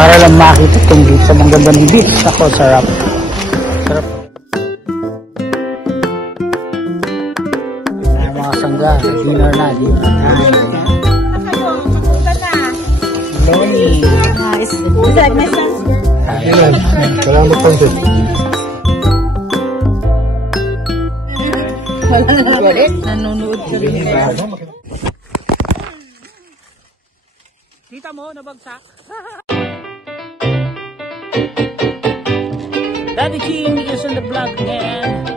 Para lang makita itong beach. Sa mga ganda ng beach. Ako, sarap. Sarap. Mga sangga. Dinner na. Loni. Nice. Is that my son? Salamat po. Nanonood ka rin. Kita mo, nabagsak. Daddy King is on the vlog again.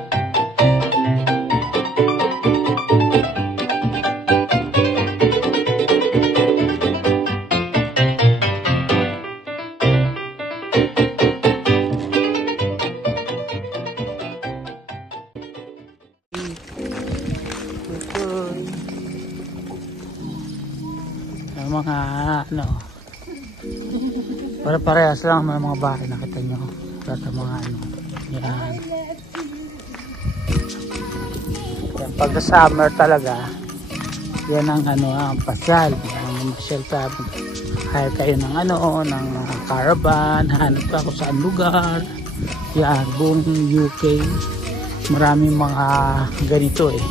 Mga ano, parehas lang may mga bahay, nakita nyo at mga ano yan. Yan, pagka summer talaga yan ang ano, ang pasyal, ang masyal, hire kayo ng ano, ng caravan, hanap ka kung saan lugar yan, buong UK maraming mga ganito eh.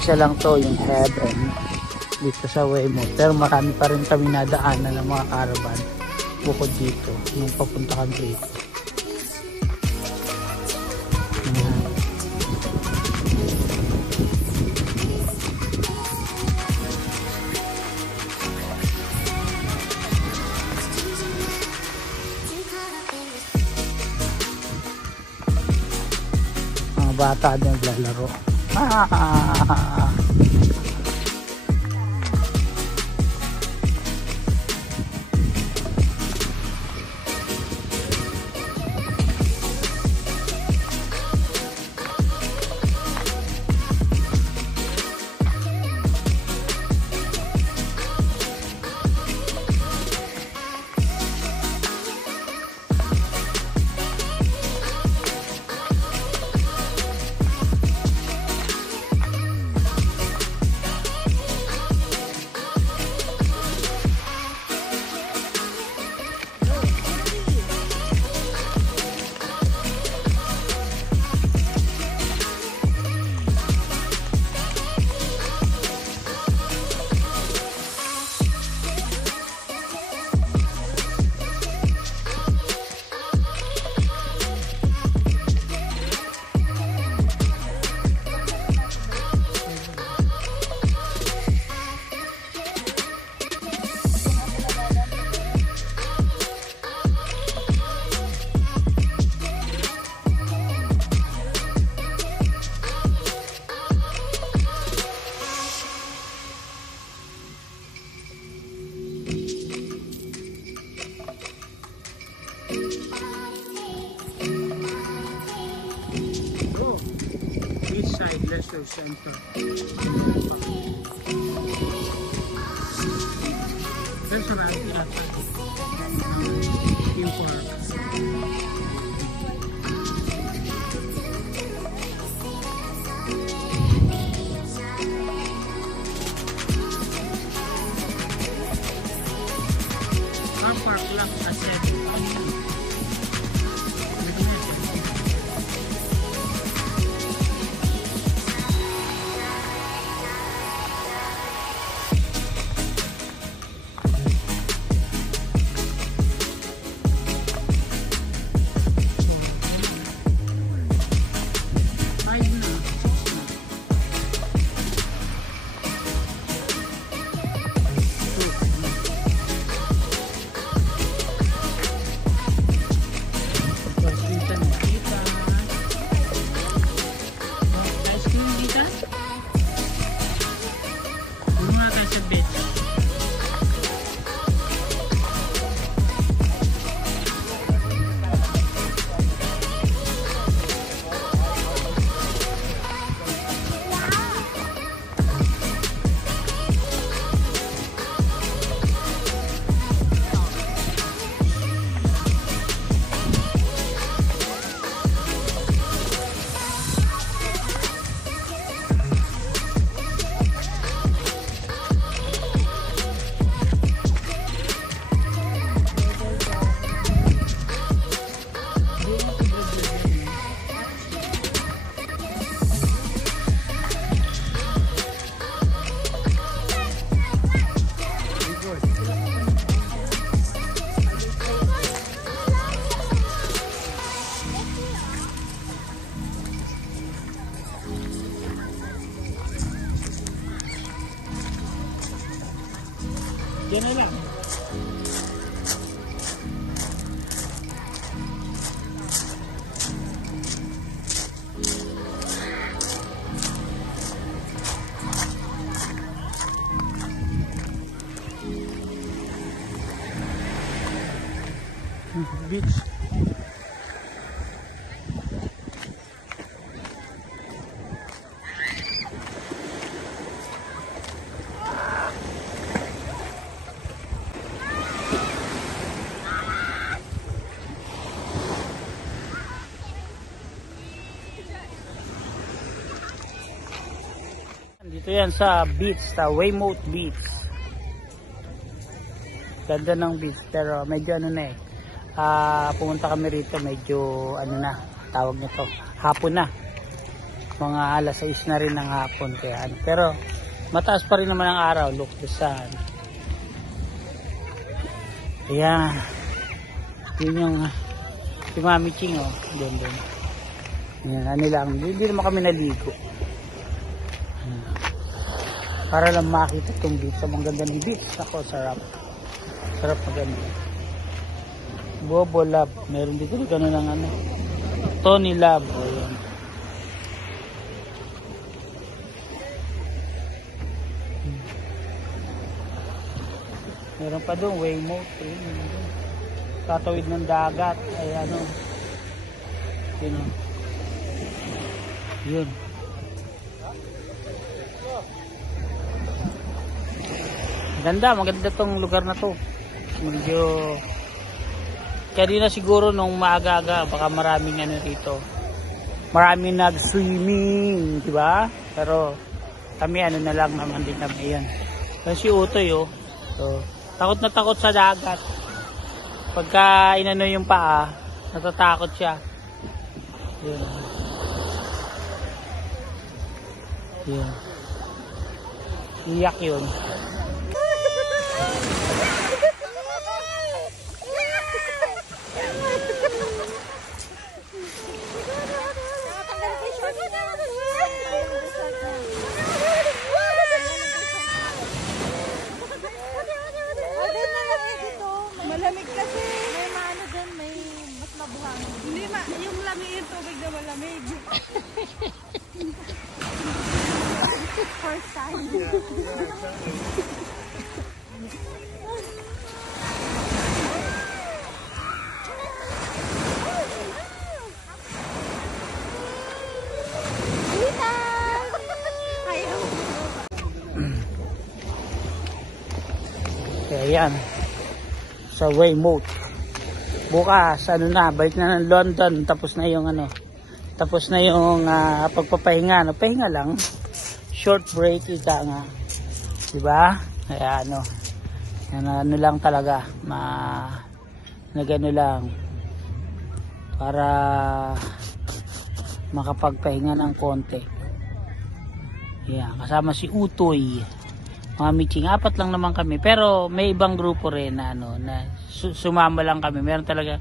Isa lang to yung Heaven dito sa Weymouth, pero marami pa rin kami nadaanan ng mga caravan bukod dito nung papunta kami dito. Mga bata din naglalaro. Eastside Leisure Center. Pero sarado yata. Yung park. Car park lang sa set. Beach. Dito yan sa beach, sa Weymouth Beach. Ganda ng beach, pero medyo ano na eh. Pumunta kami rito, medyo ano na, tawag nito, hapon na. Mga alas 6 na rin ng hapon. Kaya, ano. Pero mataas pa rin naman ang araw. Look the sun. Ayan. Yun yung si Mami Ching, oh. Doon. Ayan, ano lang. Hindi naman kami naligo. Para lang makita itong beach. Ang ganda ng beach. Ako, sarap. Sarap maganda. Bobo Lab. Meron dito gano'n ng ano. Tony Lab. O, yan. Meron pa doon. Weymouth. Tatawid ng dagat. Ay ano. Yun. Yun. Maganda tong lugar na to. Medyo kaya di na siguro nung maaga-aga baka maraming ano rito. Maraming nag-swimming, di ba? Pero kami ano na lang naman din kami yan. Kasi si Utoy, oh. So, takot na takot sa dagat. Pagka inano yung paa, natatakot siya. Yun. Yun. Iyak yun. Malamig kasi. May maano dyan, may mas mabuhangin. Hindi yung lamig yung tubig na malamig. First time. Kaya yan. Sa Weymouth. Bukas, ano na, balik na ng London. Tapos na yung ano. Tapos na yung pagpapahinga. No? Pahinga lang. Short break, ika nga. Diba? Kaya ano. Ano lang talaga. Nagano lang. Para makapagpahinga ng konti. Yan. Kasama si Utoy. Mami Ching, 4 lang naman kami, pero may ibang grupo rin na ano na sumama lang kami. Meron talaga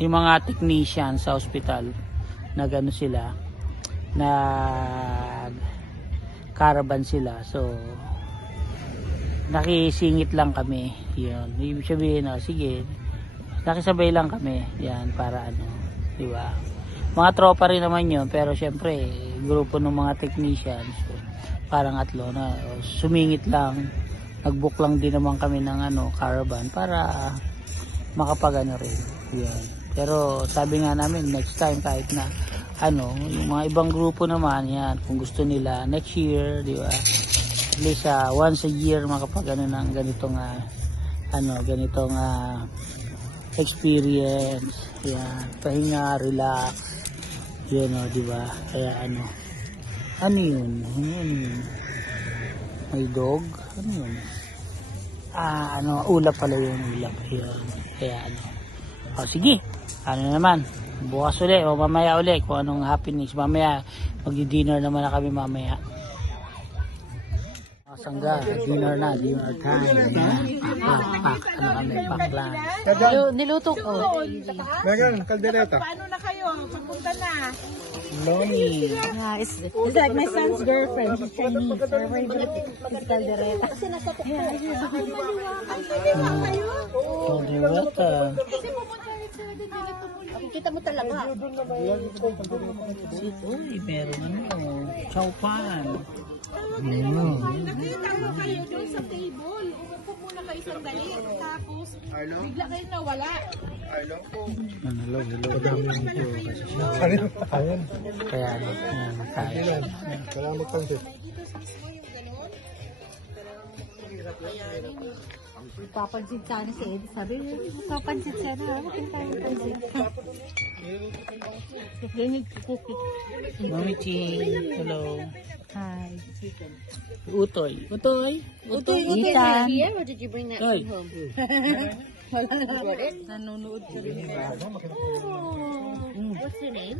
yung mga technician sa hospital na gano sila, na caravan sila, so nakisingit lang kami. Yun, ibig sabihin, sige, nakisabay lang kami yan para ano, di ba? Mga tropa rin naman yun, pero syempre grupo ng mga technicians, so, parang atlo na sumingit lang, nagbook lang din naman kami ng ano caravan para makapagano rin yan. Pero sabi nga namin next time, kahit na ano yung mga ibang grupo naman yan, kung gusto nila next year, di ba, at least once a year makapagano ng ganitong ganitong experience yan, pahinga, relax yun, di ba? Kaya ano yun? May dog? Ano yun? Ulap pala yung ulap. Yun. Kaya sige. Ano naman? Bukas ulit o mamaya ulit kung anong happenings. Mamaya, magdi-dinner naman na kami mamaya. Sangga, dinner time. Pak. Ano may bakla. Niluto ko. Megan, kaldereta. Paano na kayo? Papunta na. Lomi. Yeah, it's like my son's girlfriend. She's Chinese. Her favorite is caldereta. Kasi nasa tukto. Kaldereta. Kita mo talaga. Uy, meron chowpan. Nakita mo kayo doon sa table. Umupo muna kayo sandali. Tapos, bigla kayo nawala. Hello. Kaya, kaya. Kailangan magpansit. Papansin sana si Ed. Sabi, papansin ka na. Bakit tayo pansin? Ganyan cookie. Mami Chi, hello. Hi. Utoy. Utoy. Ethan. Here or did you bring that Hey. home? Nanonood ka rin. What's your name?